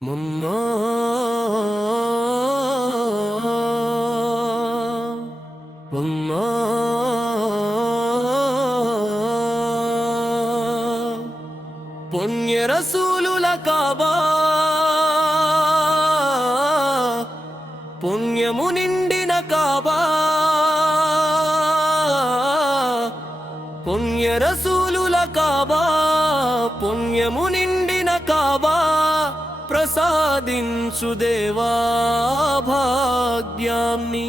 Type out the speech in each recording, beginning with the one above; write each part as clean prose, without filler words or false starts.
మొన్న మొన్న పుణ్య రసూలుల కాబా పుణ్యము నిండిన కాబా పుణ్య రసూలుల కాబా పుణ్యము నిండిన కాబా ప్రసాదించు దేవా భాగ్యాన్ని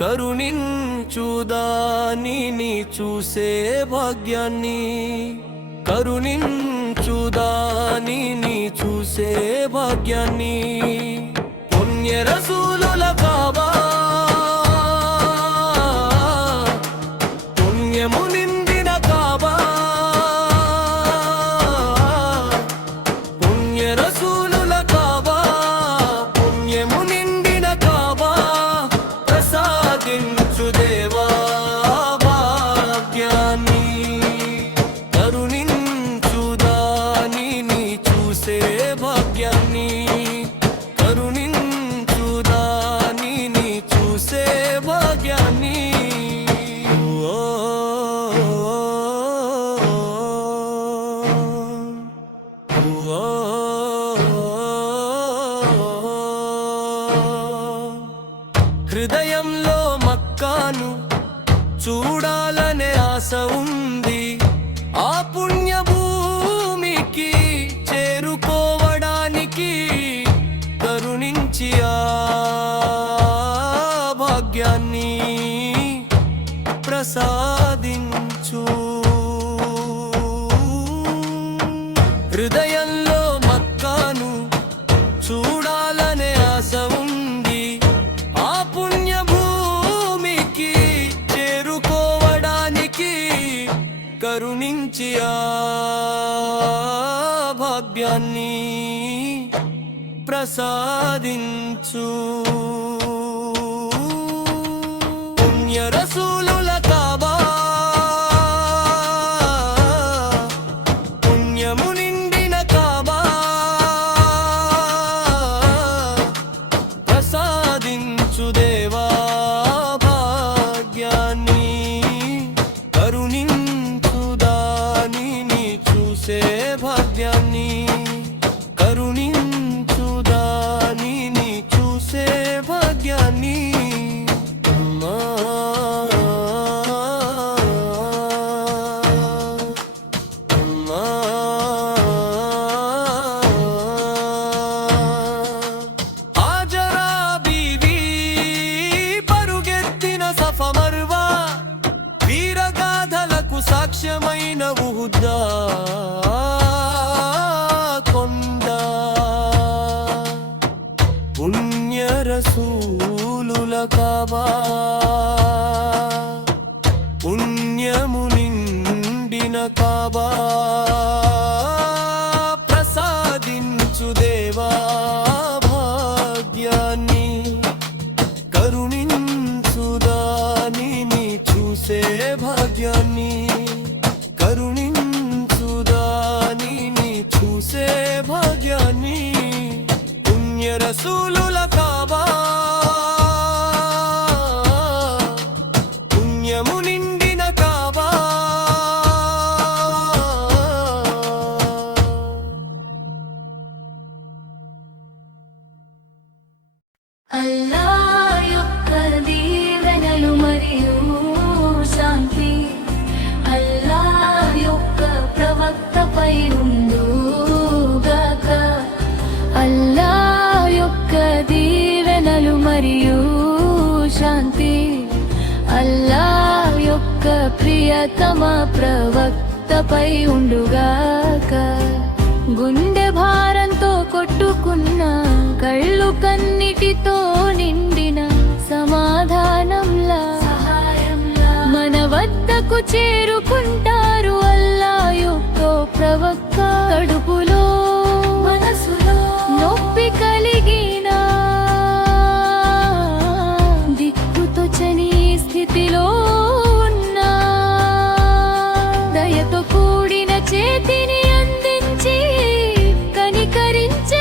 కరుణించు దానిని చూసే భాగ్యాన్ని కరుణించు దానిని చూసే భాగ్యాన్ని పుణ్య రసూలుల కాబా పుణ్యము నిండిన కాబా పుణ్య రసూలుల కాబా పుణ్యము నిండిన కాబా ప్రసాదించు దేవా భాగ్యాన్ని కరుణించు దానిని చూసే భాగ్యాన్ని కరుణించు దానిని చూసే భాగ్యాన్ని హృదయంలో మక్కాను చూడాలనే ఆశ ఉంది ఆ పుణ్య భూమికి చేరుకోవడానికి కరుణించి ఆ భాగ్యాన్ని ప్రసాదించు హృదయంలో మక్కాను చూడాలనే ఆశ ఉంది ఆ పుణ్య భూమికి చేరుకోవడానికి కరుణించి ఆ భాగ్యాన్ని ప్రసాదించు పుణ్య రసూలుల కాబా పుణ్యము నిండిన కాబా ప్రసాదించు దేవా భాగ్యాన్ని కరుణించు దానిని చూసే భాగ్యాన్ని కరుణించు దానిని చూసే భాగ్యాన్ని అమ్మా అమ్మా ఆజరా బీవీ పరుగెత్తిన సఫ మర్వా వీరగాథలకు సాక్ష్యమైన ఉహుద్దా కొండ పుణ్య రసూలుల కాబా పుణ్యము నిండిన కాబా ప్రసాదించు దేవా భాగ్యాన్ని కరుణించు దానిని చూసే భాగ్యాన్ని కరుణించు దానిని చూసే భాగ్యాన్ని పుణ్య రసూలుల కాబా పుణ్యము నిండిన కాబా అల్లాహ్ యొక్క దీవెనలు మరియు శాంతి అల్లాహ్ యొక్క ప్రవక్తపై ఉండుగాక. అల్లాహ్ యొక్క దీవెనలు మరియు శాంతి అల్లాహ్ యొక్క ప్రియతమ ప్రవక్తపై ఉండుగాక. గుండె భారంతో కొట్టుకున్న కళ్ళు కన్నిటితో నిండిన సమాధానంలా మన వద్దకు చేరుకుంటారు అల్లాహ్ యొక్క ప్రవక్త. కడుపులో మనసులో నొప్పి కలిగిన దిక్కుతోచని స్థితిలో ఉన్నా దయతో కూడిన చేతిని అందించి కనికరించే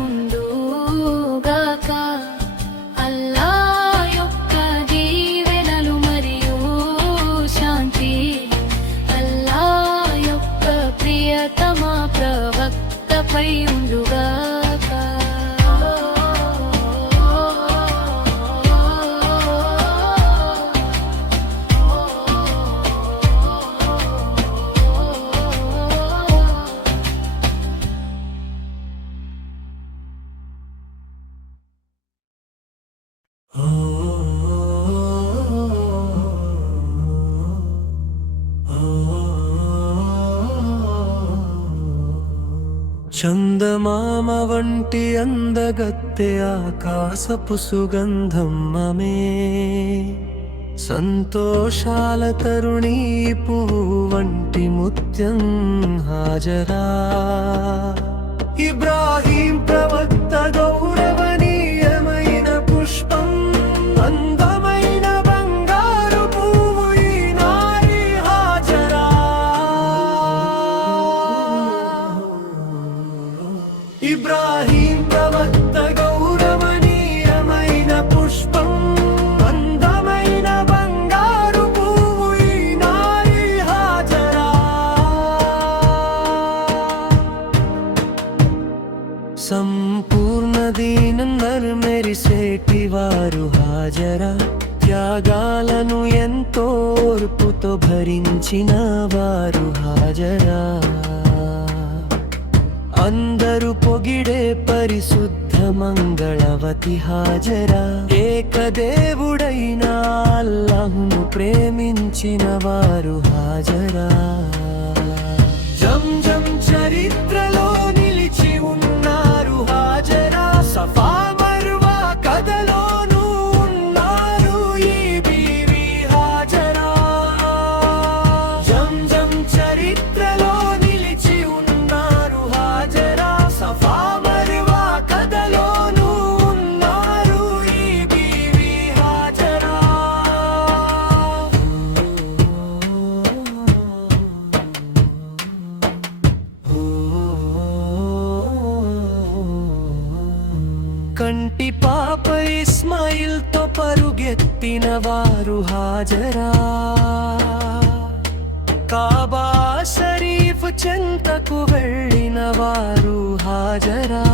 ఉండుగాక. అల్లా యొక్క దీవెనలు మరియు శాంతి అల్లా యొక్క ప్రియతమ ప్రవక్తపై ఉండుగాక. చందమామ వంటి అందగత్తె ఆకాశపు సుగంధం మమే, సంతోషాల తరుణీ పువ్వు వంటి ముత్యం హాజరా. ఇబ్రాహీం ప్రవక్త గౌరవనీయమైన పుష్పం, అందమైన బంగారు పువ్వు ఈ నారి హాజరా. ఇబ్రాహీం ప్రవక్త గౌరవనీయమైన పుష్పం, అందమైన బంగారు పువ్వు ఈ నారి హాజరా. సంపూర్ణ దీనం మెరిసేటి వారు హాజరా. త్యాగాలను ఎంతో ఓర్పుతో భరించిన వారు హాజరా. అందరూ పొగిడే పరిశుద్ధ మంగళవతి హాజరా. ఏకదేవుడైన అల్లాహ్ను ప్రేమించిన వారు హాజరా. జంజం చరిత్రలో నిలిచి ఉన్నారు హాజరా. సఫా మర్వా కథలోనూ ఉన్నారు ఈ బీవీ హాజరా. జంజం చరిత్రలో నిలిచి ఉన్నారు హాజరా. సఫా మర్వా కథలోనూ ఉన్నారు ఈ బీవీ హాజరా. కంటి పాప ఇస్మాయిల్ తో పరుగెత్తిన వారు హాజరా. కాబా షరీఫ్ చెంతకు వెళ్ళిన వారు హాజరా.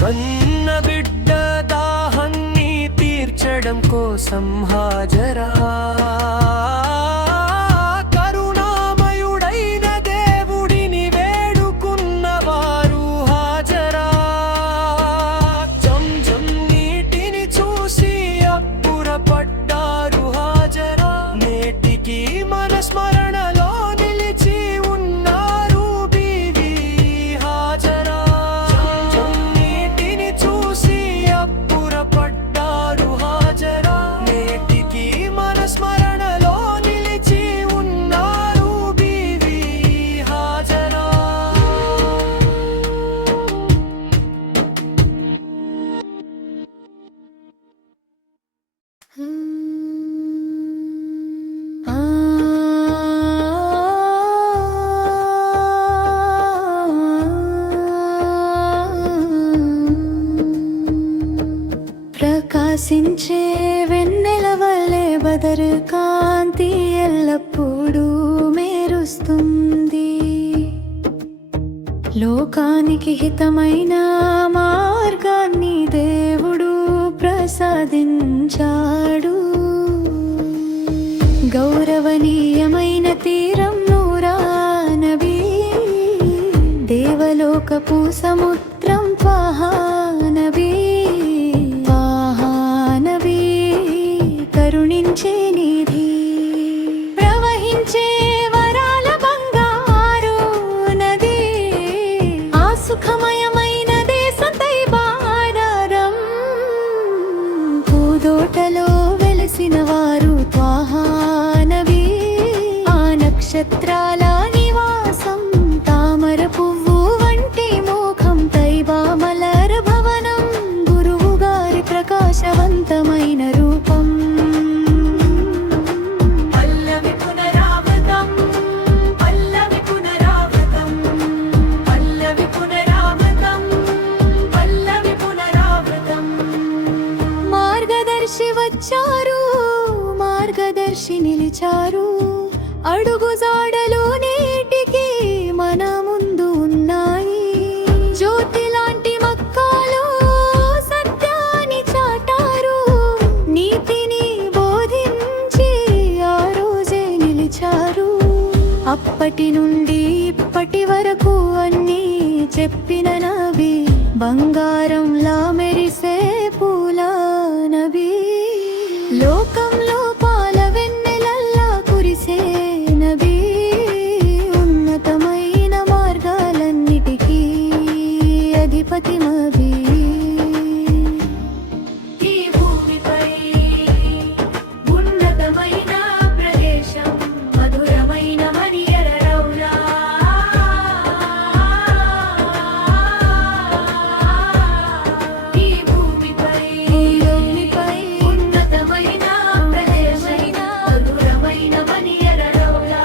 కన్న బిడ్డ దాహాన్ని తీర్చడం కోసం హాజరా. కరుణామయుడైన దేవుడిని వేడుకున్న వారు హాజరా. జంజం నీటిని చూసి అబ్బురపడ్డారు హాజరా. నేటికి మన స్మరణలో నిలిచి ఉన్నారు బీవీ హాజరా. జంజం నీటిని చూసి అబ్బురపడ్డారు హాజరా. నేటికి మన స్మరణలో నిలిచి ఉన్నారు బీవీ హాజరా. ప్రకాశించే వెన్నెల వల్లే బదరు కాంతి ఎల్లప్పుడూ మెరుస్తుంది. లోకానికి హితమైన మార్గాన్ని దేవుడు ప్రసాదించాడు. గౌరవనీయమైన తీరం నూరా నబీ, దేవలోకపు సముద్రం త్వాహా నబీ. త్వాహా నబీ కరుణించే నిధి, ప్రవహించే వరాల బంగారు నది. ఆ సుఖమయమైన దేశం తైబారం, పూదోటలో వెలిసిన వారు త్వాహా నబీ. ఆ నక్షత్రాల నివాసం, తామర పువ్వు వంటి ముఖం, తైబా మలర్ భవనం, గురువు గారి ప్రకాశవంతమైన రూపం. పల్లవి పునరావృతం, పల్లవి పునరావృతం, పల్లవి పునరావృతం. నిలిచారు. అడుగు జాడలు నేటికి మన ముందు ఉన్నాయి. జ్యోతి లాంటి మక్కాలో సత్యాన్ని చాటారు. నీతిని బోధించి ఆ రోజే నిలిచారు. అప్పటి నుండి ఇప్పటి వరకు అన్నీ చెప్పిన నబీ, బంగారంలా మెరిసే పూల నబీ. లోకంలో పాల వెన్నెలల్లా కురిసే నబీ, ఉన్నతమైన మార్గాలన్నిటికీ అధిపతి నబీ. ఈ భూమిపై ఉన్నతమైన ప్రదేశం, మధురమైన మనియర రౌలా. ఈ భూమిపై ఉన్నతమైన ప్రదేశం, మధురమైన మనియర రౌలా.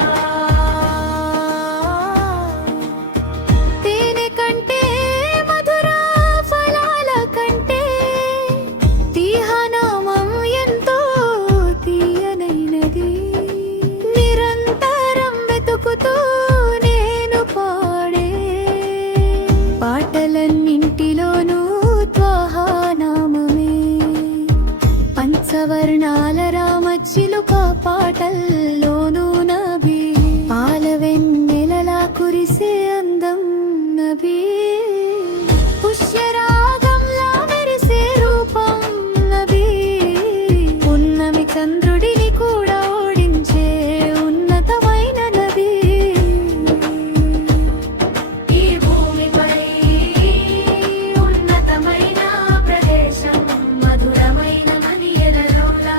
తేనె కంటే మధుర ఫలాల కంటే తీహనామం ఎంతో తీయనైనది. నిరంతరం వెతుకుతూ నేను పాడే పాటలన్నింటిలోనూ త్వాహానామమే. పంచవర్ణాల రామచిలుక పాటల్లోనూ నబీ, పాల వెన్నెలలా కురిసే అందం నబీ. పుష్యరాగంలా మెరిసే రూపం నబీ, పున్నమి చంద్రుడిని కూడా ఓడించే ఉన్నతమైన నబీ. ఈ భూమిపై ఉన్నతమైన ప్రదేశం, మధురమైన మనియర రౌలా.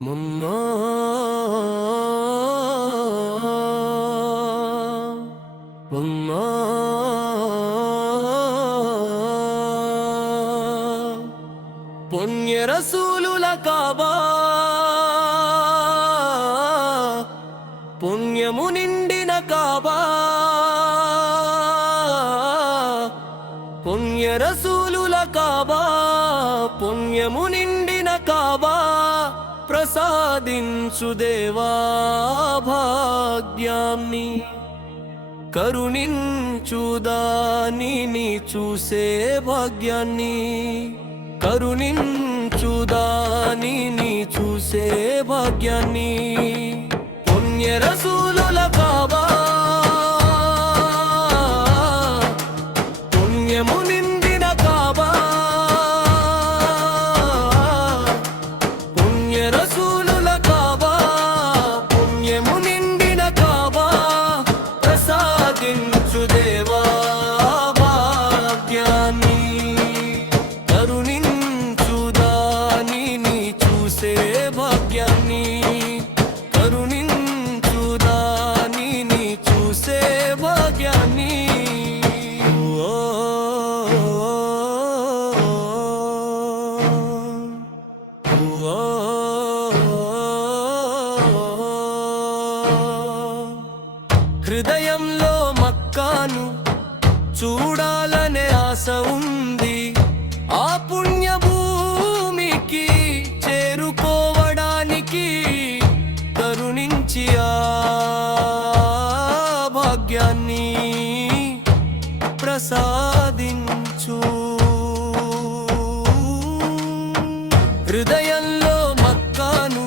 మున్నో మున్నో పుణ్య రసూలుల కాబా, పుణ్యము నిండిన కాబా. పుణ్య రసూలుల కాబా, పుణ్యము నిండిన కాబా. ప్రసాదించు దేవా భాగ్యాన్ని, కరుణించు దానిని చూసే భాగ్యాన్ని. కరుణించు దానిని చూసే భాగ్యాన్ని. పుణ్య రసూలుల కాబా, పుణ్యము నిండిన కాబా. పుణ్య రసూలుల కాబా, పుణ్యము నిండిన కాబా. ప్రసాదించు దేవా భాగ్యాన్ని, కరుణించు దానిని చూసే భాగ్యాన్ని. కరుణించు దానిని చూసే భాగ్యాన్ని. ఓ హృదయంలో మక్కాను చూడాలనే ఆశ ఉంది. ఆ పుణ్య భూమికి చేరుకోవడానికి కరుణించి ఆ భాగ్యాన్ని ప్రసాదించు. హృదయంలో మక్కాను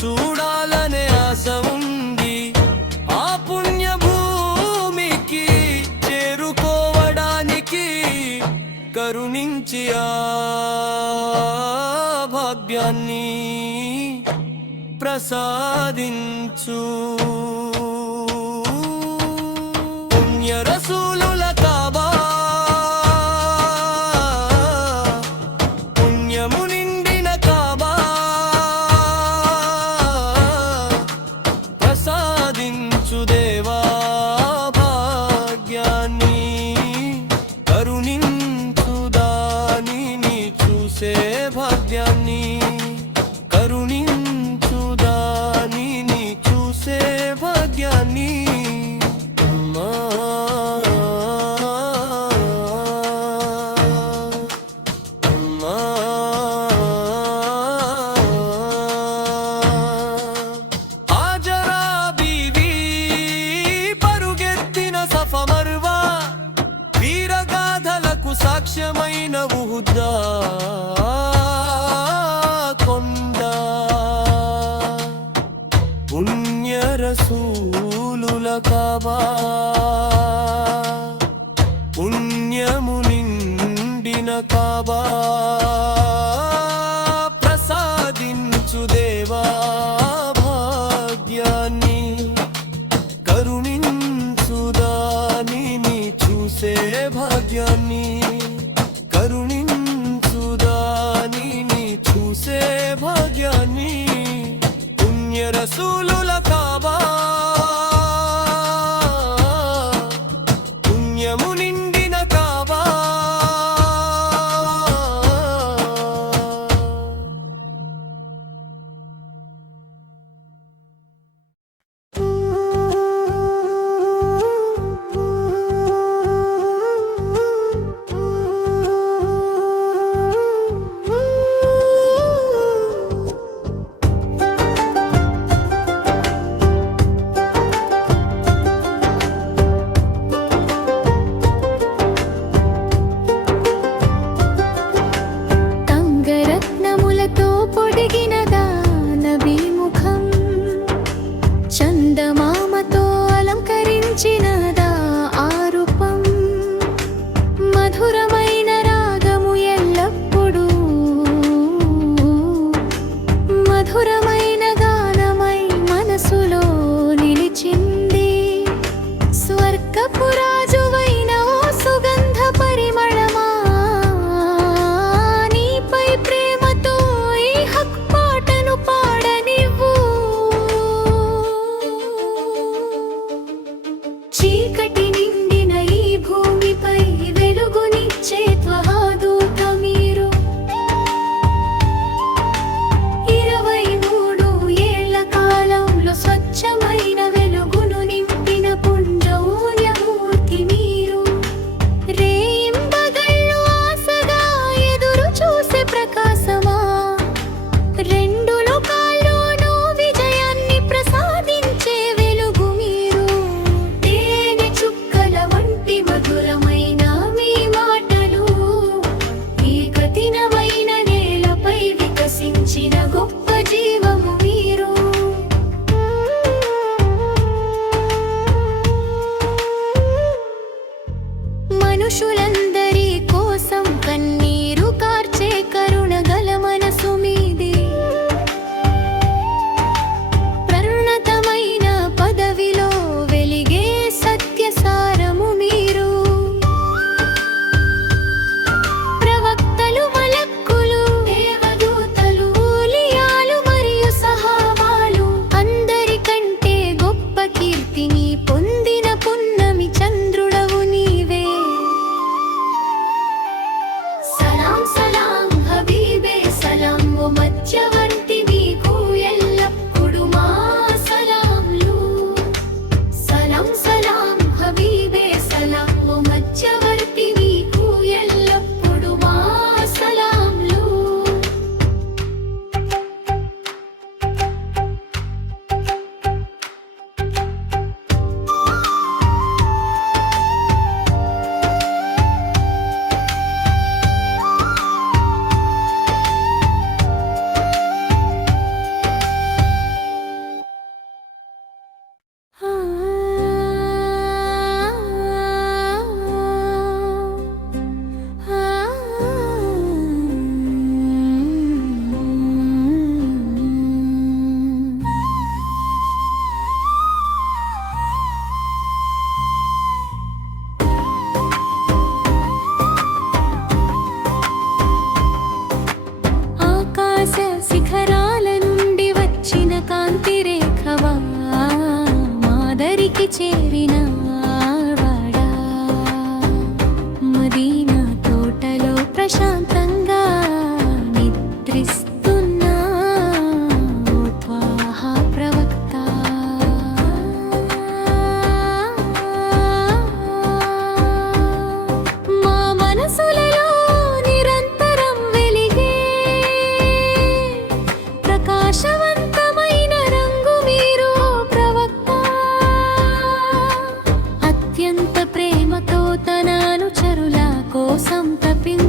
చూడాలనే ఆశ ఉంది. ఆ పుణ్య భూమికి చేరుకోవడానికి కరుణించి ఆ భాగ్యాన్ని ప్రసాదించు. పుణ్య రసూలుల కాబా, పుణ్యము నిండిన కాబా. ప్రసాదించు దేవా భాగ్యాన్ని, కరుణించు దానిని చూసే భాగ్యాన్ని. రహస్యమైన ఉహుదా కొండ పుణ్య రసూలుల కాబా పుణ్యము నిండిన కాబా ప్రసాదించు దేవా భాగ్యాన్ని కరుణించు దానిని చూసే భాగ్యాన్ని కరుణించు దానిని చూసే భాగ్యాన్ని పుణ్య రసూలుల కాబా పుణ్యము నిండిన కాబా తంగరత్నములతో పొడిగినదా నబీ ముఖం చందమామతో అలంకరించినదా ఆ రూపం మధురమైన రాగము ఎల్లప్పుడూ మధురమైన గానమై మనసులో నిలిచింది స్వర్గపు రాజువైన ఓ సుగంధ పరిమళమా నీపై ప్రేమతో ఈ హక్ పాటను పాడనివ్వు చీకటి నిండిన ఈ భూమిపై వెలుగునిచ్చే త్వహాదూత మీరు 23 ఏళ్ల కాలంలో స్వచ్ఛమైన వెలుగును నింపిన పుణ్యమూర్తి మీరు రేయింబగళ్ళు ఆశగా ఎదురు చూసే ప్రకాశమా రెండు లోకాల్లోనూ విజయాన్ని ప్రసాదించే వెలుగు మీరు తేనె చుక్కల వంటి మధురమైన మీ మాటలు ఈ కఠినమైన నేలపై వికసించిన గొప్ప జీవము మీరు మనుషులందరి కోసం కన్నీరు కార్చే కరుణగల మనసు మీది ప్రణతమైన పదవిలో వెలిగే సత్యసారము మీరు ప్రవక్తలు మలక్కులు దేవదూతలు ఊలియాలు మరియు సహాబాలు అందరికంటే గొప్ప కీర్తిని పొందిన పున్నమి చంద్రుడవు నీవే సలాం సలాం హబీబే సలాం ఓ మధ్యవర్తి మీకు ఎల్లప్పుడు మా సలాంలు సలాం సలాం హబీబే సలాం ఓ మధ్యవర్తి మీకు ఎల్లప్పుడు మా సలాంలు ఆకాశ శిఖరాల నుండి వచ్చిన కాంతి రేఖవా మాదరికి చేరిన వాడా మదీనా తోటలో ప్రశాంతంగా నిద్రిస్తున్న ఓ త్వాహా ప్రవక్త మా మనసులలో నిరంతరం వెలిగే ప్రకాశవంతమైన రంగు మీరు ప్రవక్త అత్యంత ప్రేమతో తన అనుచరుల కోసం తప్పింది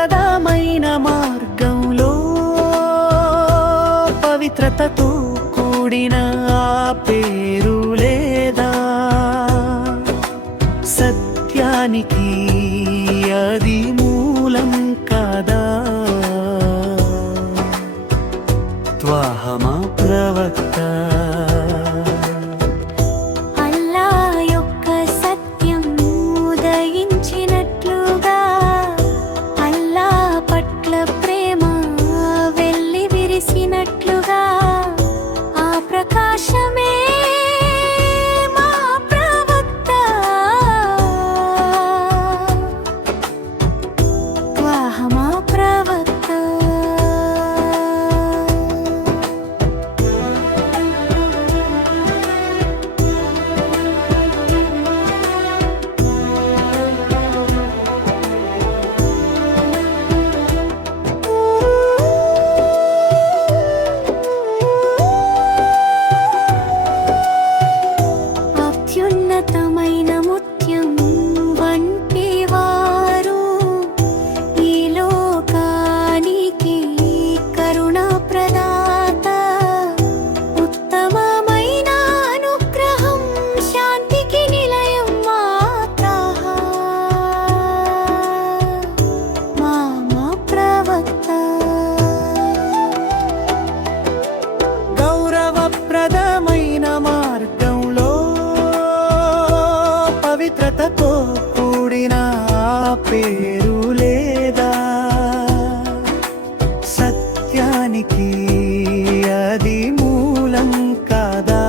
ప్రదమైన మార్గంలో పవిత్రతతో కూడిన ఆ పేరు లేదా సత్యానికి అది మూలం కదా త్వాహమా ప్రవక్త అల్లా యొక్క సత్యం ఉదయించినట్లుగా అల్లా పట్ల ప్రేమ వెల్లి విరిసినట్లుగా ఆ ప్రకాశమే మా ప్రవక్త త్వాహమా ప్రవక్త అత్యున్నతమైన ముత్యం వంటి వారు ఈ లోకానికి కరుణా ప్రదాత ఉత్తమమైన అనుగ్రహం శాంతికి నిలయం మా ప్రవక్త గౌరవప్రదమైన మార్గంలో పవిత్రతతో కూడిన ఆ పేరు లేదా సత్యానికి అది మూలం కదా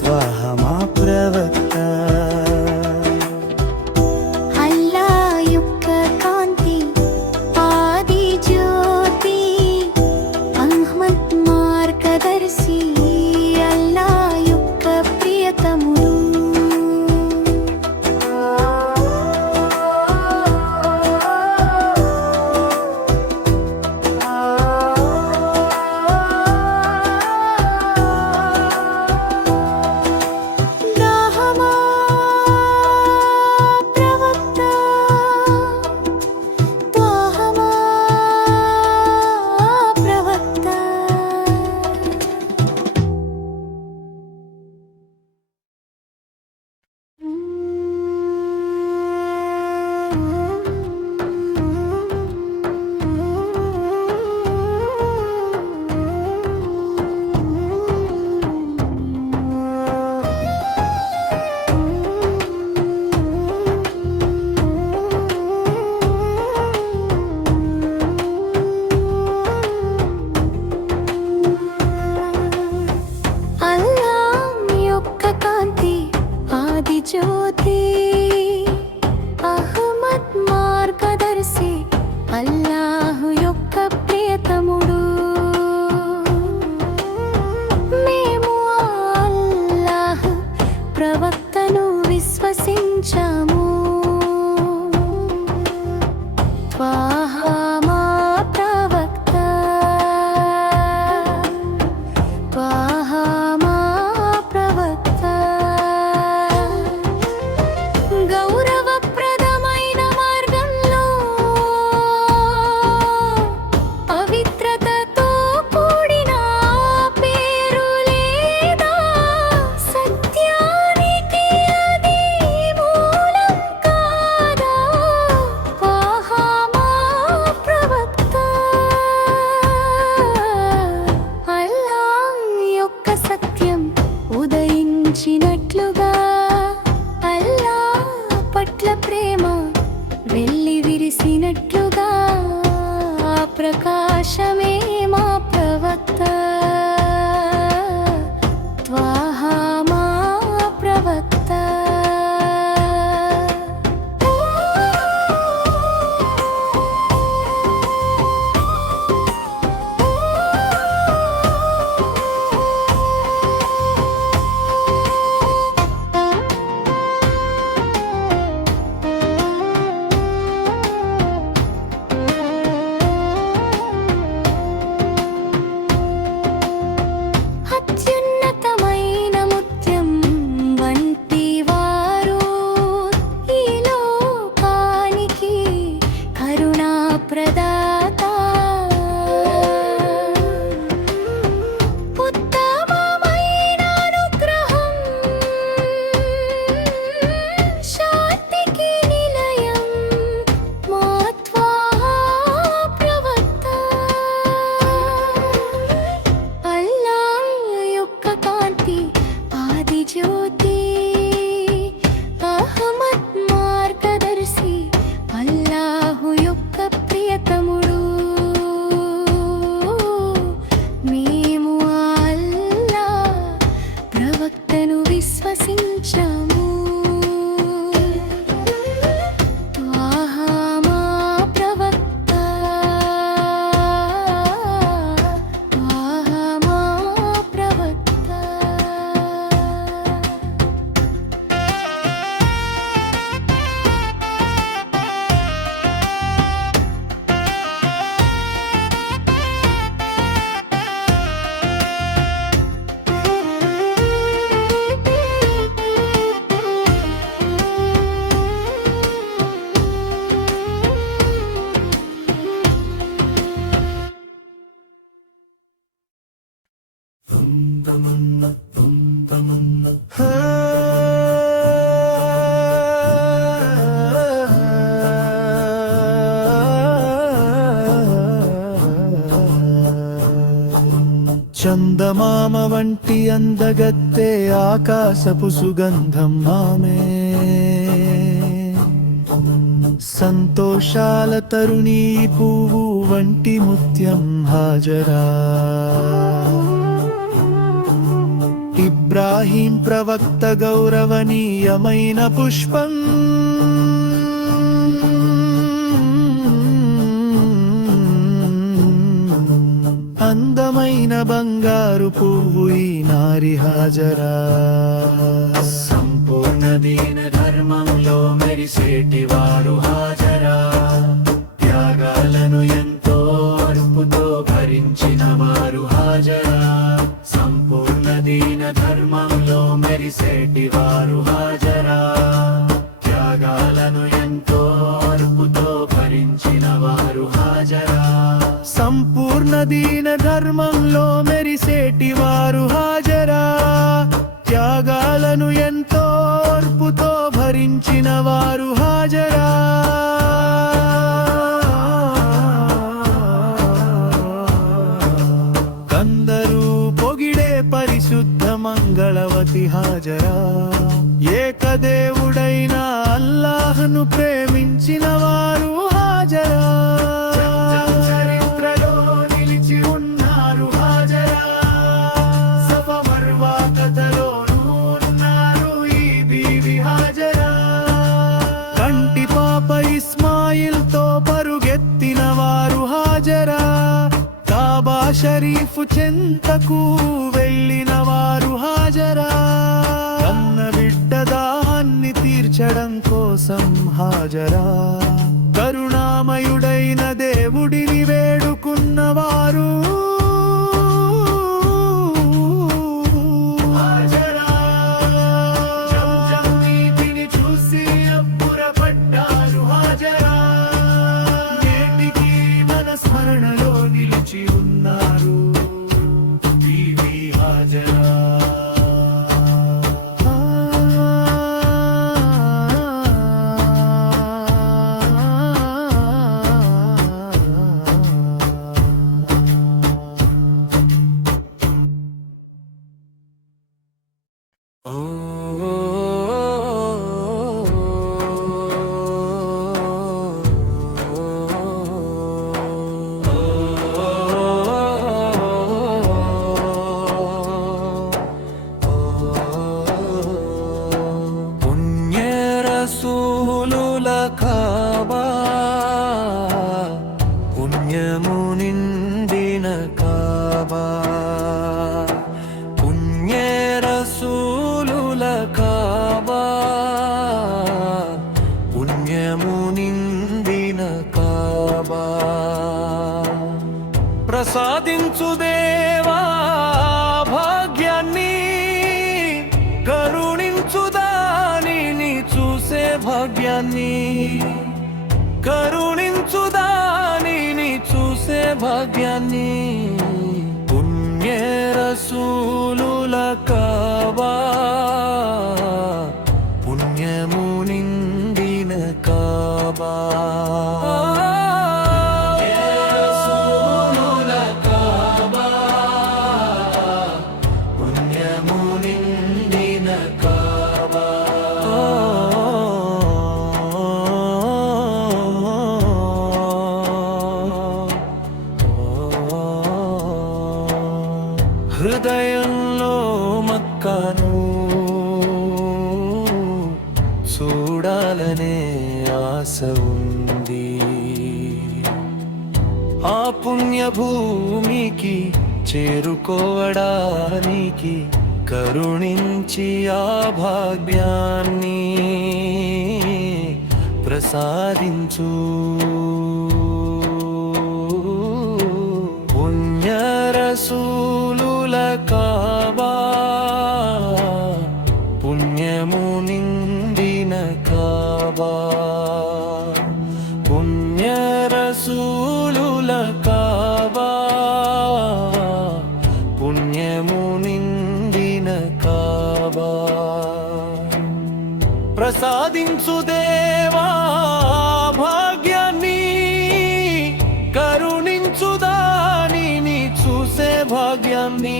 త్వాహమా ప్రవక్త అల్లా యొక్క కాంతి ఆది జ్యోతి అహ్మద్ మార్గదర్శి అల్లా యొక్క ప్రియతముడు చందమామ వంటి అందగత్తె ఆకాశపు సుగంధం ఆమె సంతోషాల తరుణీ పువ్వు వంటి ముత్యం హాజరా ఇబ్రాహీం ప్రవక్త గౌరవనీయమైన పుష్పం అందమైన బంగారు పువ్వు ఈ నారి హాజరా సంపూర్ణ దీన ధర్మంలో మెరిసేటి వారు హాజరా త్యాగాలను ఎంతో అర్పుతో భరించిన వారు హాజరా సంపూర్ణ దీన ధర్మంలో మెరిసేటి వారు హాజరా త్యాగాలను ఎంతో అర్పుతో భరించిన వారు హాజరా సంపూర్ణ దీన ధర్మంలో మెరిసేటి వారు హాజరా త్యాగాలను ఎంతో ఓర్పుతో భరించిన వారు హాజరా కందరూ పొగిడే పరిశుద్ధ మంగళవతి హాజరా ఏకదేవుడైన అల్లాహ్ను ప్రేమించిన వారు హాజరా చరిత్రలో నిలిచి ఉన్నారు హాజరా సఫా మర్వా కథలోనూ ఉన్నారు ఈ బీవి హాజరా కంటి పాప ఇస్మాయిల్తో పరుగెత్తిన వారు హాజరా కాబా షరీఫ్ చెంతకు వెళ్ళిన వారు హాజరా కన్న బిడ్డ దాన్ని తీర్చడం కోసం హాజరా కరుణామయుడైన దేవుడిని వేడుకున్నవారు హాజరా జంజం నీటిని చూసి అబ్బురపడ్డారు హాజరా నేటికి మన స్మరణలో నిలిచి ఉన్నారు బీవీ హాజరా పుణ్యరసూలుల కాబా పుణ్యము నిండిన కాబా పుణ్యరసూలుల కాబా పుణ్యము నిండిన కాబా ప్రసాదించు దేవా భాగ్యాన్ని కరుణించు దానిని చూసే భాగ్యాన్ని కరుణించు దానిని చూసే భాగ్యాన్ని పుణ్య రసూలుల కాబా పుణ్యము నిండిన కాబా హృదయంలో మక్కను చూడాలనే ఆశ ఉంది ఆ పుణ్య భూమికి చేరుకోవడానికి కరుణించి ఆ భాగ్యాన్ని ప్రసాదించు పుణ్య రసూలుల కాబా పుణ్యము నిండిన కాబా పుణ్య రసూలుల కాబా పుణ్యము నిండిన కాబా ప్రసాదించు దేవా భాగ్యాన్ని కరుణించు దానిని చూసే భాగ్యాన్ని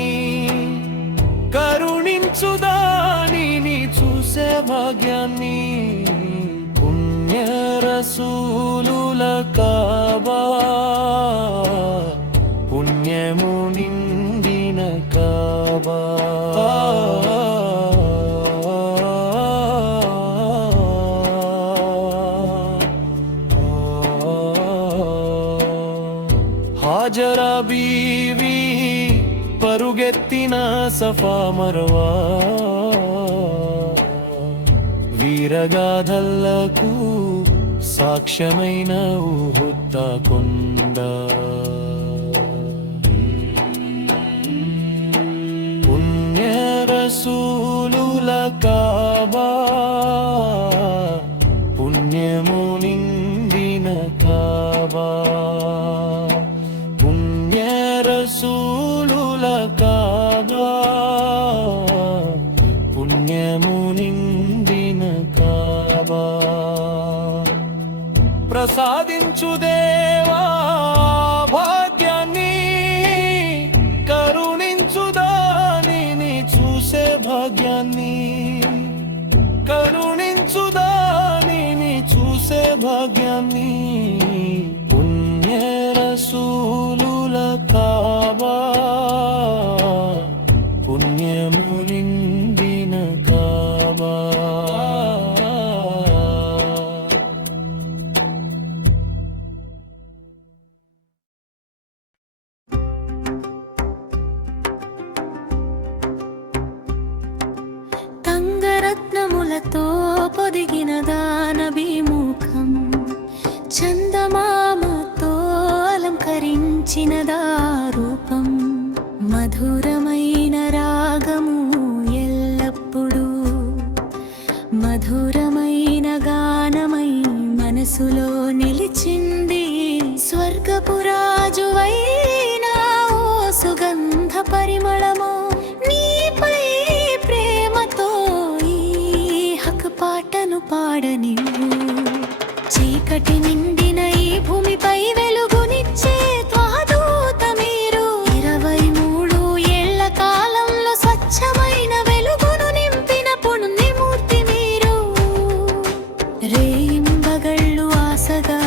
ప్రసాదించుదాని చూసే భాగ్యాన్ని పుణ్య రసూలుల కాబా పుణ్యము నిండిన కాబా హాజరా బీవి పరుగెత్తిన సఫా మరవా వీరగాథలకు సాక్ష్యమైన ఉహుద్ద కొండ పుణ్య రసూలుల కాబా పుణ్యము నిండిన కాబా పుణ్య రసూలుల కాబా పుణ్యము నిండిన కాబా ప్రసాదించు దేవా భాగ్యాన్ని కరుణించుదాని చూసే భాగ్యాన్ని కరుణించుదాని చూసే భాగ్యాన్ని పుణ్య రసూలుల కాబా పుణ్యము నిండిన కాబా తంగరత్నములతో పొదిగిన దానభిముఖం చందమామతో అలంకరించిన దారూపం మధురమైన రాగము ఎల్లప్పుడూ మధురమైన గానమై మనసులో నిలిచింది స్వర్గపురాజువైన ఓ సుగంధ పరిమళమో నీపై ప్రేమతో ఈ హక్ పాటను పాడనివ్వు చీకటి నిండిన ఈ భూమిపై వెలుగునిచ్చే త్వదూత మీరు 23 ఏళ్ల కాలంలో స్వచ్ఛమైన వెలుగును నింపిన పుణ్యమూర్తి మీరు రేయింబగళ్ళు ఆశగా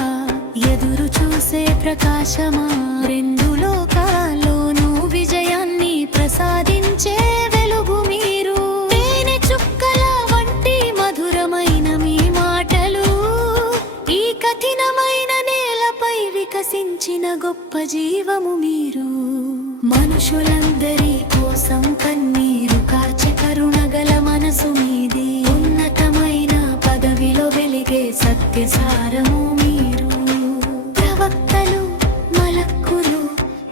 ఎదురు చూసే ప్రకాశమా రెండు లోకాల్లోనూ విజయాన్ని ప్రసాదించే వెలుగు మీరు తేనె చుక్కల వంటి మధురమైన మీ మాటలు ఈ కఠినమైన నేలపై వికసించిన గొప్ప జీవము మీరు మనుషులందరి కోసం కన్నీరు కార్చె కరుణగల మనసు మీది ఉన్నతమైన పదవిలో వెలిగే సత్యసారము మీరు ప్రవక్తలు మలక్కులు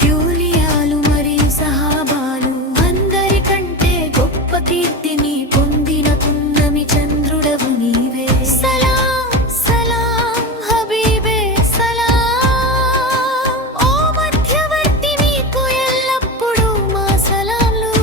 యూలియాలు మరియు సహాబాలు అందరికంటే గొప్ప కీర్తిని పొందిన పున్నమి చంద్రుడవు నీవే సలాం సలాం హబీబే సలాం ఓ మధ్యవర్తి మీకు ఎల్లప్పుడూ మా సలాంలు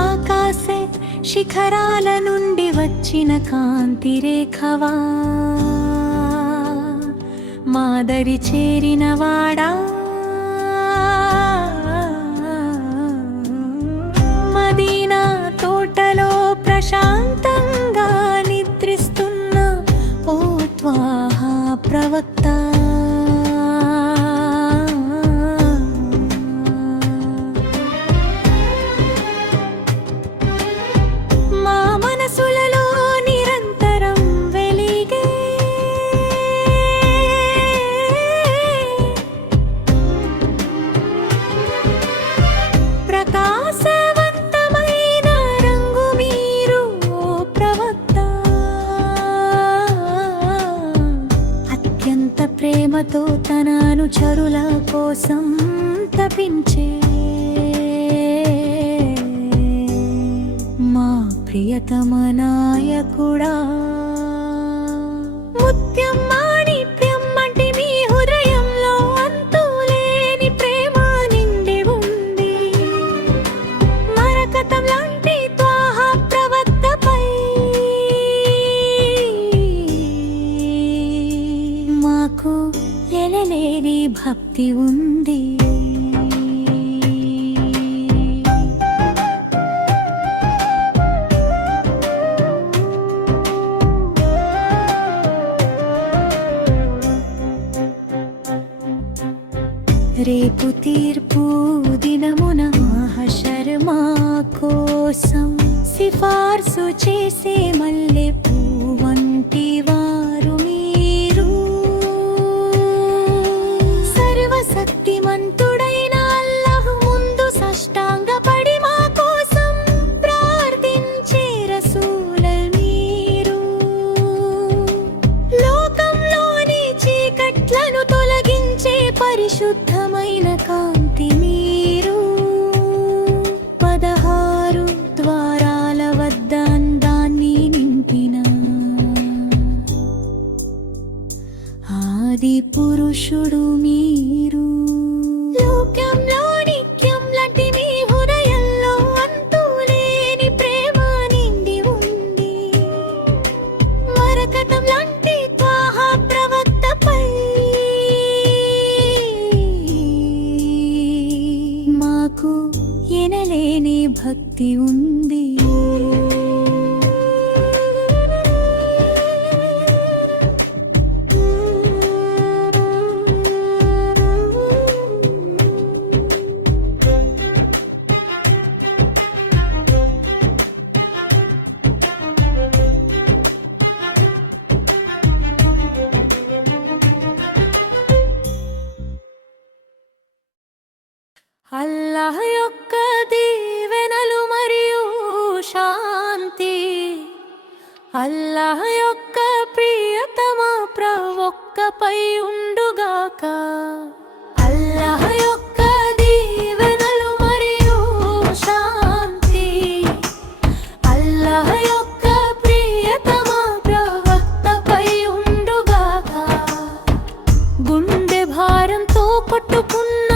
ఆకాశే శిఖరాల నుండి వచ్చిన కాంతి రేఖవా మాదరి చేరిన వాడా మదీనా తోటలో ప్రశాంతంగా నిద్రిస్తున్న ఓ త్వాహా ప్రవక్త మా మనసులలో నిరంతరం వెలిగే ప్రకాశవంతమైన రంగు మీరు ఓ ప్రవక్త అత్యంత ప్రేమతో తన అనుచరుల కోసం తపించే మా ప్రియతమ నాయకుడా ముత్యం మాణిక్యం అంటే మీ హృదయంలో అంతులేని ప్రేమ నిండి ఉంది మరకతం లాంటి త్వాహ ప్రవక్తపై మాకు ఎనలేని భక్తి ఉంది రేపు తీర్పు దినమున మహషర్ మా కోసం సిఫార్సు చేసే మల్లె పువ్వంటి వారు మీరు సర్వశక్తిమంతుడైన అల్లాహ్ ముందు సాష్టాంగపడి మా కోసం ప్రార్థించే రసూలల్ మీరు లోకంలోని చీకట్లను తొలగించే పరిశుద్ధమైన కాంతి మీరు 16 ద్వారాల వద్ద అందాన్ని నింపిన ఆది పురుషుడు మీరు లోకంలో నిత్యం లాంటి మీ హృదయంలో అంతులేని ప్రేమ నిండి ఉంది మరకతం లాంటి త్వాహ ప్రవక్తపై మాకు ఎనలేని భక్తి ఉంది అల్లాహ్ యొక్క దీవెనలు మరియు శాంతి అల్లాహ్ యొక్క ప్రియతమ ప్రవక్తపై ఉండుగాక అల్లాహ్ యొక్క దీవెనలు మరియు శాంతి అల్లాహ్ యొక్క ప్రియతమ ప్రవక్తపై ఉండుగాక గుండె భారంతో కొట్టుకున్న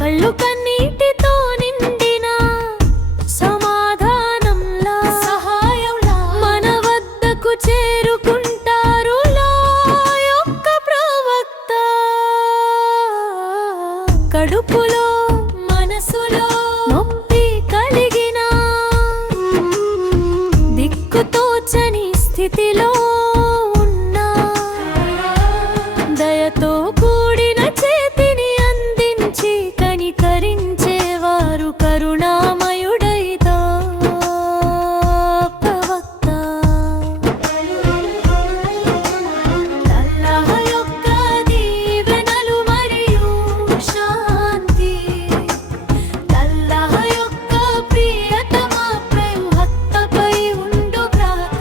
కళ్ళు కన్నీటితో నిండిన సమాధానంలా సహాయంలా మన వద్దకు చేరుకుంటారు లా యొక్క ప్రవక్త కడుపులో మనసులో నొప్పి కలిగిన దిక్కుతోచని స్థితిలో ఉన్న దయతో కూడిన చేతిని అందించి కనికరించేవారు కరుణామయుడైతా ప్రవక్త అల్లాహ్ యొక్క దీవెనలు మరియు శాంతి అల్లాహ్ యొక్క ప్రియతమ ప్రవక్తపై ఉండుగాక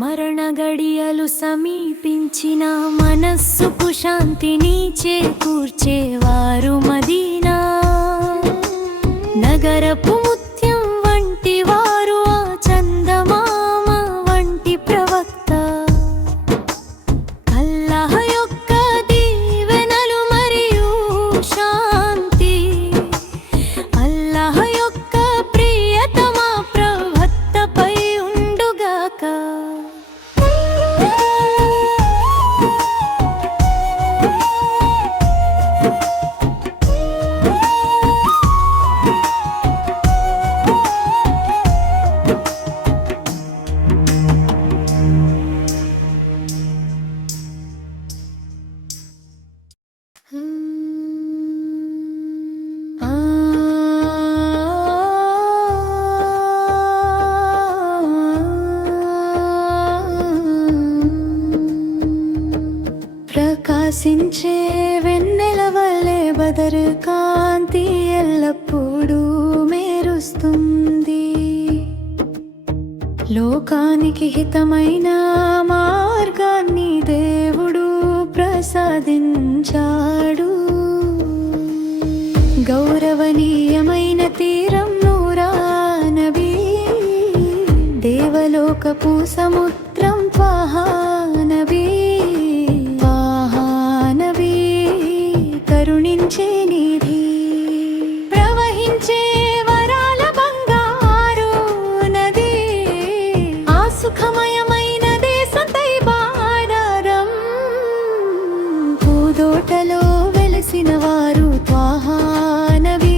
మరణ గడియలు సమీపించిన మనస్సుకు శాంతిని చేకూర్చేవారు మదీనా నగరపు ముత్యం వంటి వారు ఆ చందమామ వంటి ప్రవక్త అల్లాహ్ యొక్క దీవెనలు మరియు శాంతి అల్లాహ్ యొక్క ప్రియతమ ప్రవక్తపై ఉండుగాక ప్రకాశించే వెన్నెల వలె బదరు కాంతి ఎల్లప్పుడూ మెరుస్తుంది లోకానికి హితమైన మార్గాన్ని దేవుడు ప్రసాదించాడు గౌరవనీయమైన తీరం నూరా నబీ, దేవలోకపు సముద్రం త్వాహా నబీ, త్వాహా నబీ, కరుణించే నిధి, ప్రవహించే వరాల బంగారు నది, ఆ సుఖమయమైన దేశం తైబారం, పూదోటలో వెలసిన వారు త్వాహా నబీ,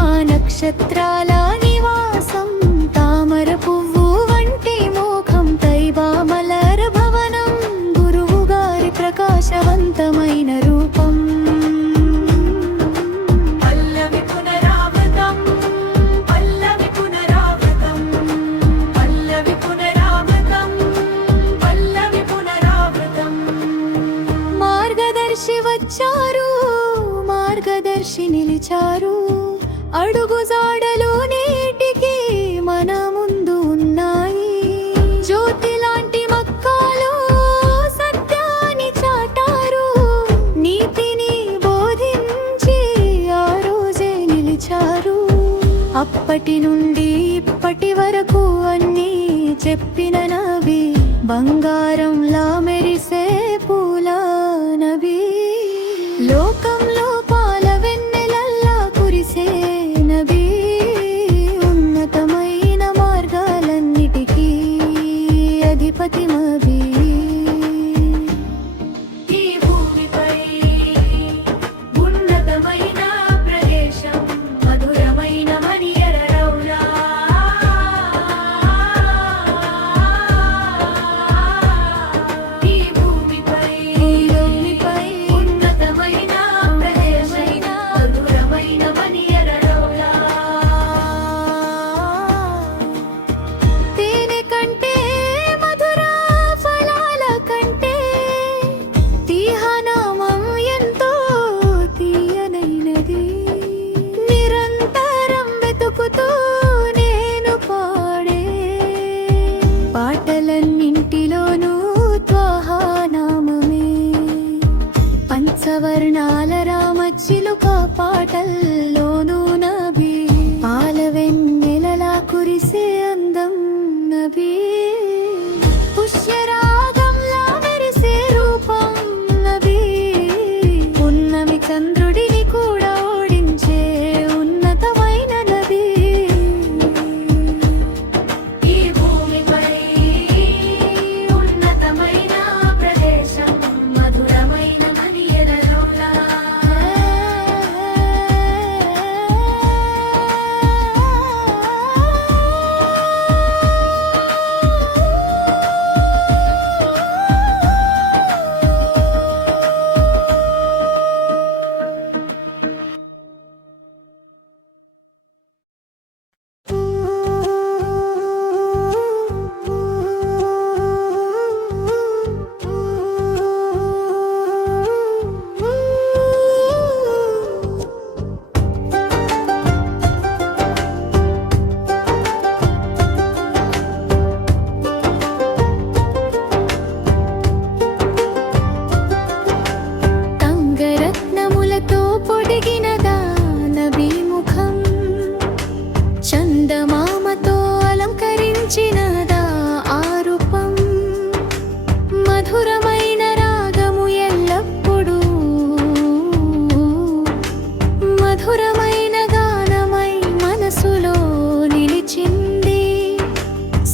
ఆ నక్షత్రాల నివాసం, తామర పువ్వు వంటి మోఖం, తైబా మలర భవనం, గురువు గారి ప్రకాశవంతమైన రూపం. పల్లవి పునరావృతం, పల్లవి పునరావృతం, పల్లవి పునరావృతం, పల్లవి పునరావృతం. మార్గదర్శి వచ్చారు, మార్గదర్శి నిలిచారు, అడుగు జాడలు నేటికి మన ముందు ఉన్నాయి. జ్యోతి లాంటి మక్కాలో సత్యాన్ని చాటారు, నీతిని బోధించి ఆ రోజే నిలిచారు. అప్పటి నుండి ఇప్పటి వరకు అన్నీ చెప్పిన నబీ, బంగారంలా మెరిసే పూల నబీ, లోకంలో పాల వెన్నెలల్లా కురిసే నబీ, ఉన్నతమైన మార్గాలన్నిటికీ అధిపతి నబీ. ఈ భూమిపై ఉన్నతమైన ప్రదేశం, మధురమైన మనియర రౌలా, ఈ భూమిపై ఉన్నతమైన ప్రదేశం, మధురమైన మనియర రౌలా. తేనె కంటే మధుర ఫలాల కంటే తీహనామం ఎంతో తీయనైనది, నిరంతరం వెతుకుతూ నేను పాడే పాటలన్నింటిలోనూ త్వాహా నామమే. పంచవర్ణాల రామచిలుక పాటల్లోనూ నబీ, పాల వెన్నెలలా కురిసే అందం నబీ, పుష్యరాగంలా మెరిసే రూపం నబీ, పున్నమి చంద్రుడిని కూడా ఓడించే ఉన్నతమైన నబీ. ఈ భూమిపై ఉన్నతమైన ప్రదేశం, మధురమైన మనియర రౌలా. తంగరత్నములతో పొడిగినదా నబీ ముఖం, చందమామతో అలంకరించినదా ఆ రూపం, మధురమైన రాగము ఎల్లప్పుడూ మధురమైన గానమై మనసులో నిలిచింది.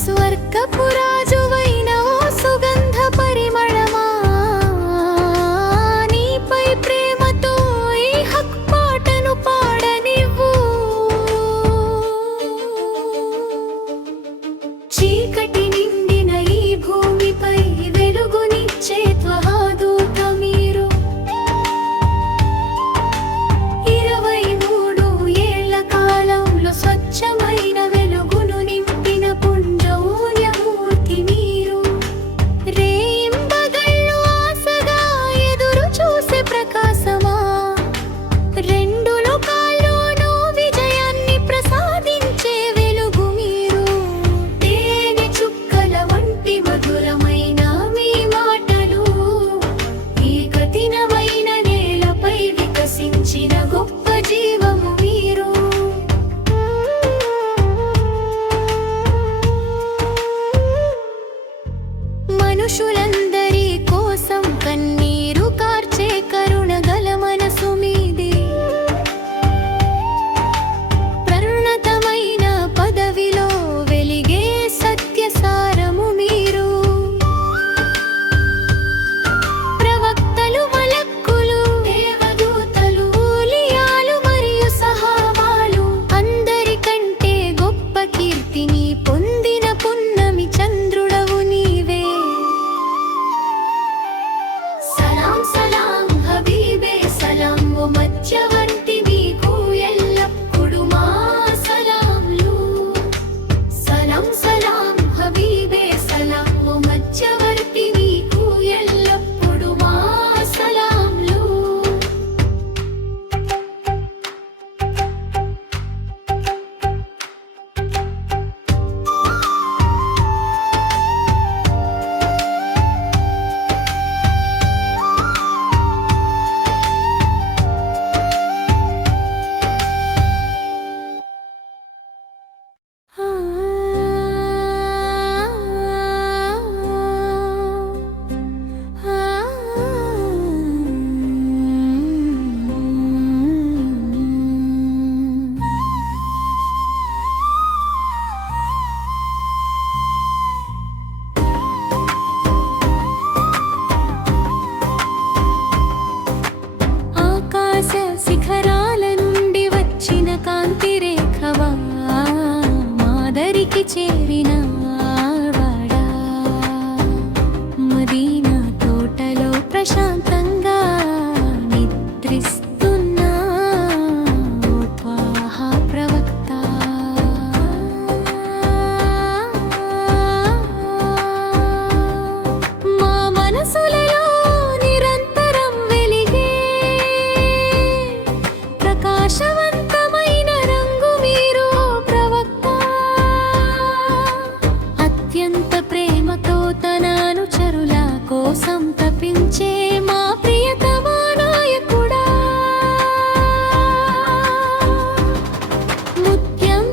స్వర్గపు రాజువైన ఓ సుగంధ పరిమళమా, నీపై ప్రేమతో ఈ హక్ పాటను పాడనివ్వు. చీకటి నిండిన ఈ భూమిపై వెలుగునిచ్చే త్వాహా దూత మీరు, 23 ఏళ్ల కాలంలో స్వచ్ఛమైన వెలుగును నింపిన పుంజౌన్యమూర్తి మీరు. రేయింబగళ్ళు ఆశగా ఎదురు చూసే ప్రకాశమా, రెండు లోకాల్లోనూ విజయాన్ని ప్రసాదించే వెలుగు మీరు. తేనె పురుషులందరి కోసం కన్నీరు కార్చే కరుణ గల మనసు మీది. ప్రణతమైన పదవిలో వెలిగే సత్యసారము మీరు. ప్రవక్తలు, మలక్కులు, దేవదూతలు, ఊలియాలు మరియు సహాబాలు అందరికంటే గొప్ప కీర్తిని పొందిన పున్నమి చంద్రుడవు నీవే. సలాం సలాం హబీబే సలాం, ఓ మధ్యవర్తి మీకు ఎల్లప్పుడు మా సలాంలు. సలాం సలాం హబీబే సలాం, ఓ మధ్యవర్తి మీకు ఎల్లప్పుడు మా సలాంలు. ఆకాశ శిఖరాల నుండి వచ్చిన కాంతి రేఖవా, మాదరికి చేరిన వాడా. మదీనా తోటలో ప్రశాంతంగా నిద్రిస్తున్న ఓ త్వాహా ప్రవక్త. మా మనసులలో నిరంతరం వెలిగే ప్రకాశవంతమైన రంగు మీరు ప్రవక్త. అత్యంత ప్రేమతో తన అనుచరుల కోసం తపించే మా ప్రియతమా నాయకుడా. ముత్యం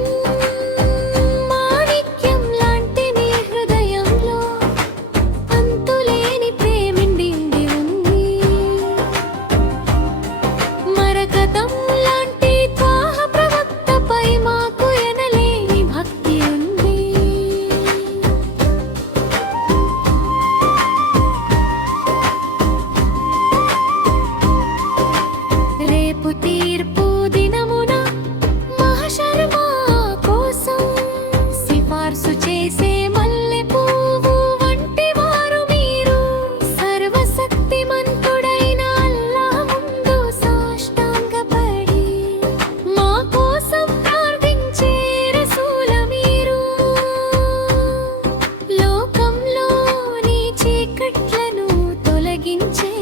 మాణిక్యం లాంటి నీ హృదయంలో అంతులేని ప్రేమిండి ఉంది. మరకతం లాంటి త్వాహ ప్రవక్తపై మాకు ఎనలేని భక్తి ఉంది. రేపు తీర్పు దినమున మహషర్ మా కోసం సిఫార్సు చేసే మల్లె పువ్వు వంటి వారు మీరు. సర్వశక్తిమంతుడైన అల్లాహ్ ముందు సాష్టాంగపడి మా కోసం ప్రార్థించే రసూల మీరు. లోకంలోని చీకట్లను తొలగించే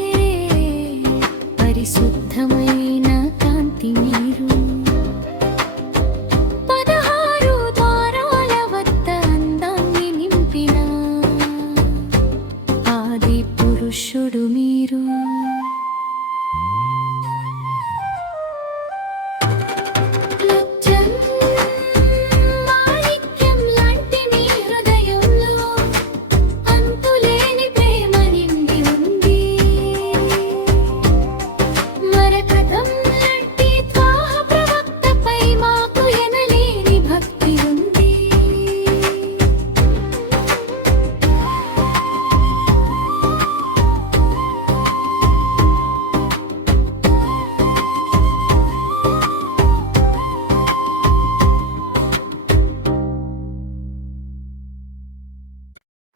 పరిశుద్ధమైన కాంతి మీరు. 16 ద్వారాల వద్ద అందాన్ని నింపిన ఆది పురుషుడు మీరు. ముత్యం మాణిక్యం లాంటి నీ హృదయంలో అంతులేని ప్రేమ నిండి ఉంది. మరకతం లాంటి త్వాహ ప్రవక్తపై మాకు ఎనలేని భక్తి ఉంది.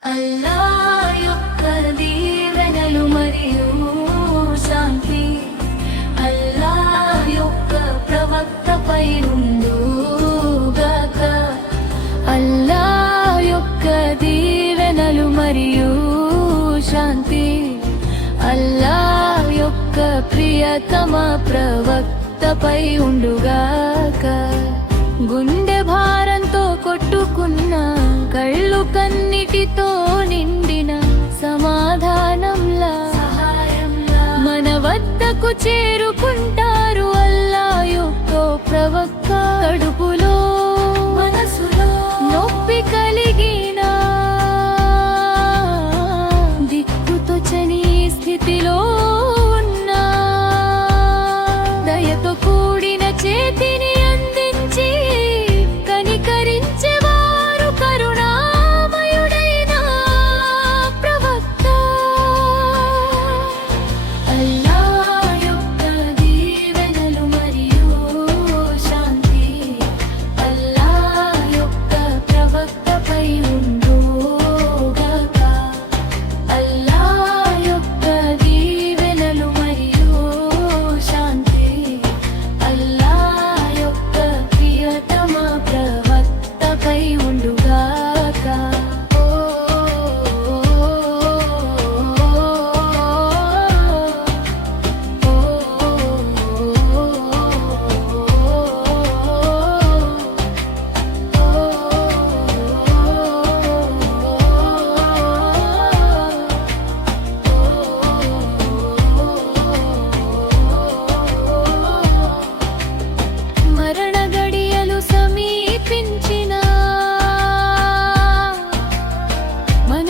అల్లాహ్ యొక్క దీవెనలు మరియు శాంతి అల్లాహ్ యొక్క ప్రవక్తపై ఉండుగాక. అల్లాహ్ యొక్క దీవెనలు మరియు శాంతి అల్లాహ్ యొక్క ప్రియతమ ప్రవక్తపై ఉండుగాక. గుండె భారంతో కొట్టుకున్న కళ్ళు కన్నిటితో నిండిన సమాధానంలా మన వద్దకు చేరుకుంటారు. అల్లాహ్ యొక్క ప్రవక్త కడుపులో మనసులో నొప్పి కలిగిన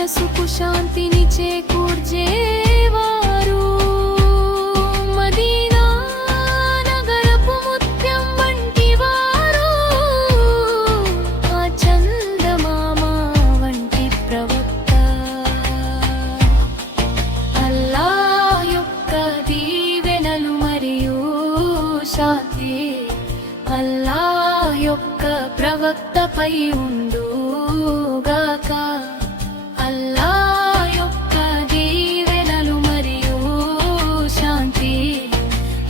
మనసుకు శాంతిని చేకూర్చేవారు. మదీనా నగరపు ముత్యం వంటి వారు, ఆ చందమామ వంటి ప్రవక్త. అల్లాహ్ యొక్క దీవెనలు మరియు శాంతి అల్లాహ్ యొక్క ప్రవక్తపై ఉండుగాక. అల్లాహ్ యొక్క దీవెనలు మరియు శాంతి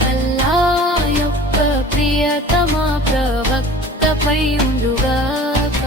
అల్లాహ్ యొక్క ప్రియతమ ప్రవక్తపై ఉండుగాక.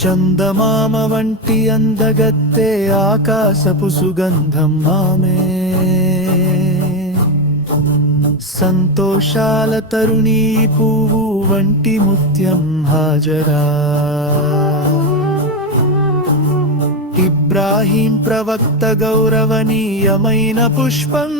చందమామ వంటి అందగత్తె ఆకాశపు సుగంధం ఆమె. సంతోషాల తరుణీ పువ్వు వంటి ముత్యం హాజరా. ఇబ్రాహీం ప్రవక్త గౌరవనీయమైన పుష్పం.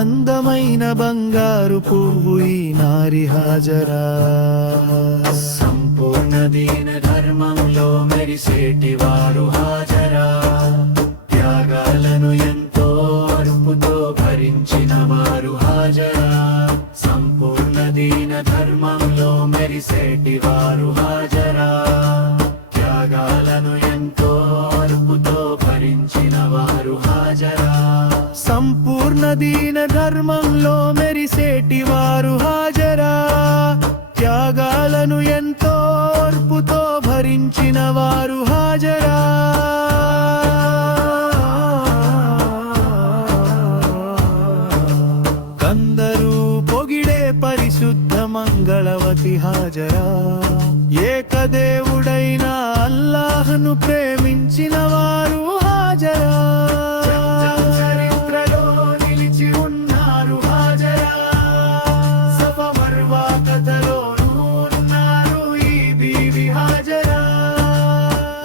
అందమైన బంగారు పువ్వు ఈ నారి హాజరా. సంపూర్ణ దీన ధర్మంలో మెరిసేటి వారు హాజరా. త్యాగాలను ఎంతో అర్పుతో భరించిన వారు హాజరా. సంపూర్ణ దీన ధర్మంలో మెరిసేటి వారు హాజరా. త్యాగాలను ఎంతో అర్పుతో భరించిన వారు హాజరా. సంపూర్ణ దీన ధర్మంలో మెరిసేటి వారు హాజరా. త్యాగాలను ఎంతో ఓర్పుతో భరించిన వారు హాజరా. కందరూ పొగిడే పరిశుద్ధ మంగళవతి హాజరా. ఏకదేవుడైన అల్లాహ్ను ప్రేమించిన వారు హాజరా. చరిత్రలో నిలిచి ఉన్నారు హాజరా. సఫా మర్వా కథలోనూ ఉన్నారు ఈ బీవి హాజరా.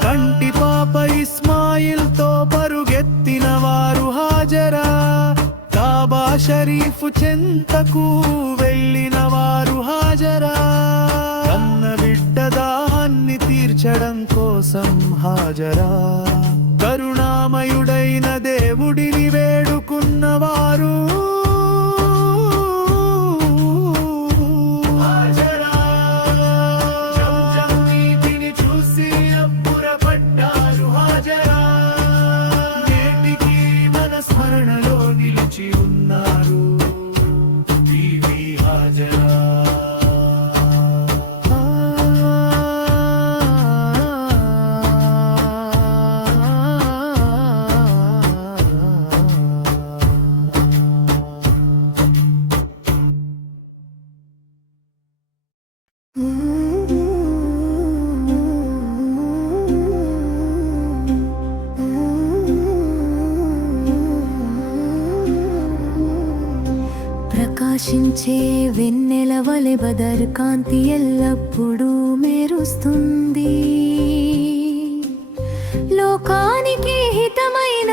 కంటి పాప ఇస్మాయిల్తో పరుగెత్తిన వారు హాజరా. కాబా షరీఫ్ చెంతకు వెళ్ళిన వారు హాజరా. కన్న బిడ్డ దాహాన్ని తీర్చడం కోసం హాజరా. కరుణామయుడైన దేవుడిని వేడుకున్నవారు హాజరా. జంజం నీటిని చూసి అబ్బురపడ్డారు హాజరా. నేటికి మన స్మరణలో నిలిచి ఉన్నారు బీవీ హాజరా. ప్రకాశించే వెన్నెల వలె బదర్ కాంతి ఎల్లప్పుడూ మెరుస్తుంది. లోకానికి హితమైన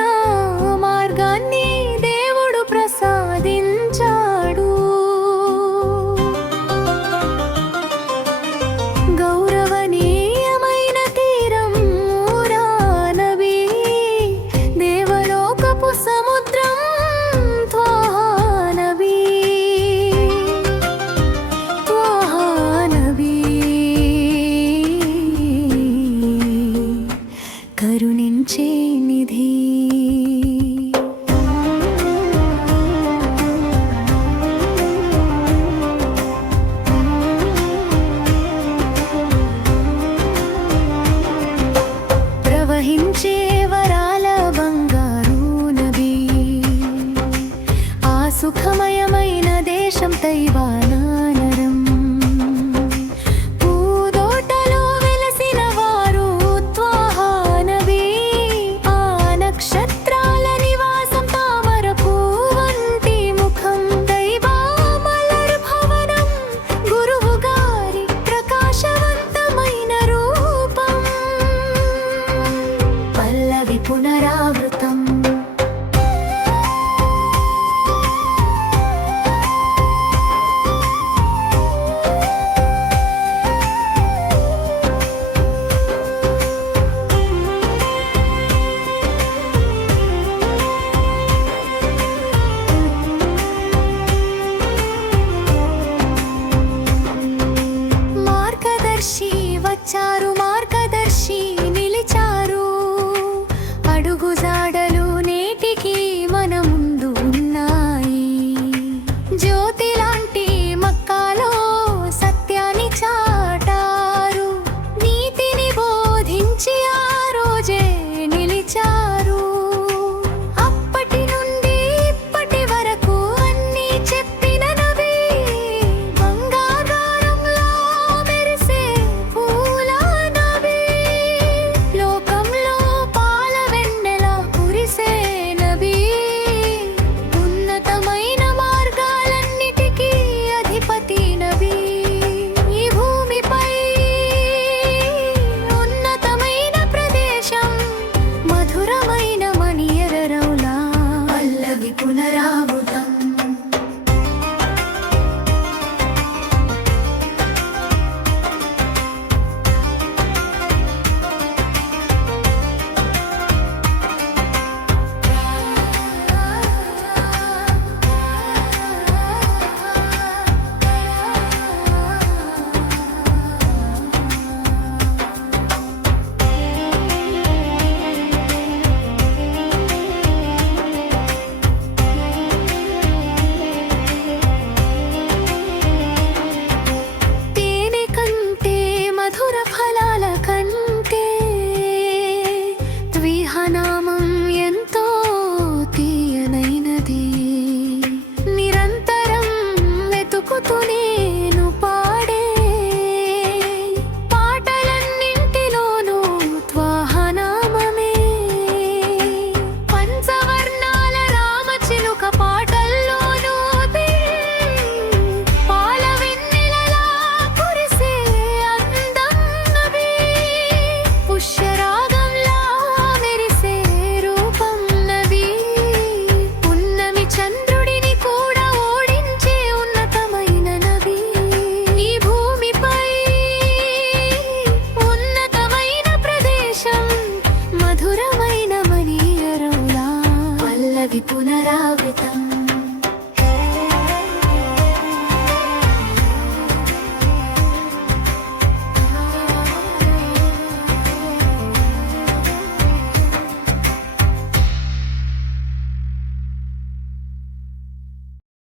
మార్గాన్ని దేవుడు ప్రసాదించాడు. గౌరవనీయమైన తీరం మూరా నబీ. దేవలోకపు సముద్రం త్వాహా నబీ. త్వాహా నబీ. కరుణించే ప్రియమైన దేశం తైవానానరం